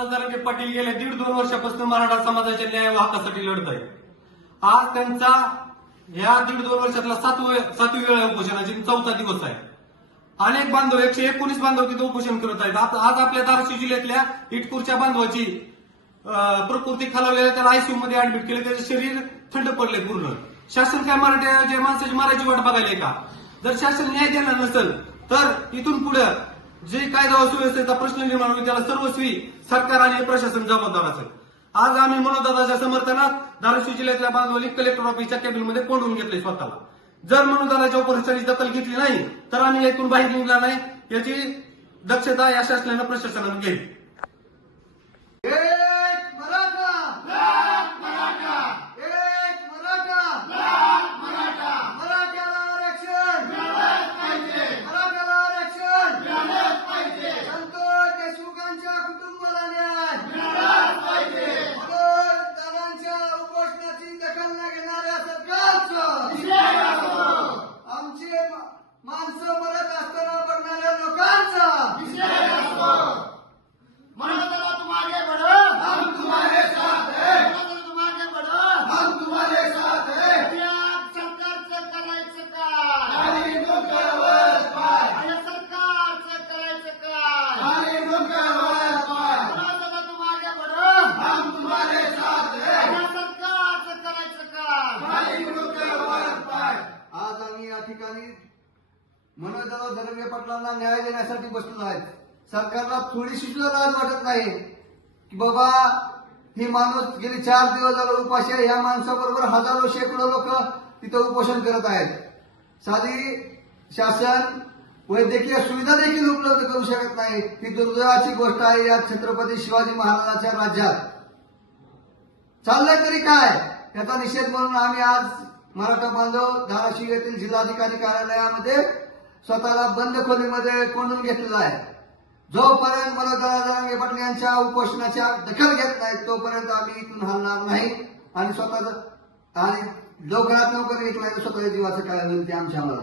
रामदास जरांगे पाटील गेल्या दीड दोन वर्षापासून मराठा समाजाच्या न्याय व हक्कासाठी लढत आहे. आज त्यांचा या दीड दोन वर्षातला सातवे सातवी वेळा उपोषणाची चौथा दिवस आहे. अनेक बांधव एकशे एकोणीस बांधव तिथे उपोषण करत आहेत. आज आपल्या धाराशिव जिल्ह्यातल्या इटकूरच्या बांधवाची प्रकृती खालावलेल्या त्याला आयसीयू मध्ये ऍडमिट केले. त्याचे शरीर थंड पडले पूर्ण. शासन काय मराठ्याच्या माणसाची मारायची वाट बघायला का? जर शासन न्याय देणार नसेल तर इथून पुढे जे कायदा सुव्यवस्थेचा प्रश्न निर्माण होईल त्याला सर्वस्वी सरकार आणि प्रशासन जबाबदार असेल. आज आम्ही मनोदादाच्या समर्थनात धाराशिव जिल्ह्यातल्या बांधवली कलेक्टर ऑफिसच्या कॅबिनमध्ये कोंडून घेतले स्वतःला. जर मनोदादाच्या उपरिष्ठांनी दखल घेतली नाही तर आम्ही एकूण बाहेर निघणार नाही याची दक्षता या शासनानं प्रशासनानं घेईल मनोजदादा धनंजय पाटलांना न्याय देण्यासाठी बसलो आहेत. सरकारला थोडीशी सुद्धा लाज वाटत नाही की बाबा ही माणूस गेली चार दिवस झालं उपाशी आहे. या माणसाबरोबर हजारो शेकडो लोक तिथं उपोषण करत आहेत. साधी शासन वैद्यकीय सुविधा देखील उपलब्ध करू शकत नाही. ही दुर्दैवाची गोष्ट आहे या छत्रपती शिवाजी महाराजांच्या राज्यात. चाललंय तरी काय? याचा निषेध म्हणून आम्ही आज मराठा बांधव धाराशिव येथील जिल्हाधिकारी कार्यालयामध्ये स्वतःला बंद खोलीमध्ये कोंडून घेतलेला आहे. जोपर्यंत मनोदरा जरांगे पाटील यांच्या उपोषणाच्या दखल घेत नाहीत तोपर्यंत आम्ही इथून हलणार नाही. आणि स्वतःच आणि लवकरात लवकर घेतला तर स्वतःच्या जीवाचं काय होईल ते आमच्या आम्हाला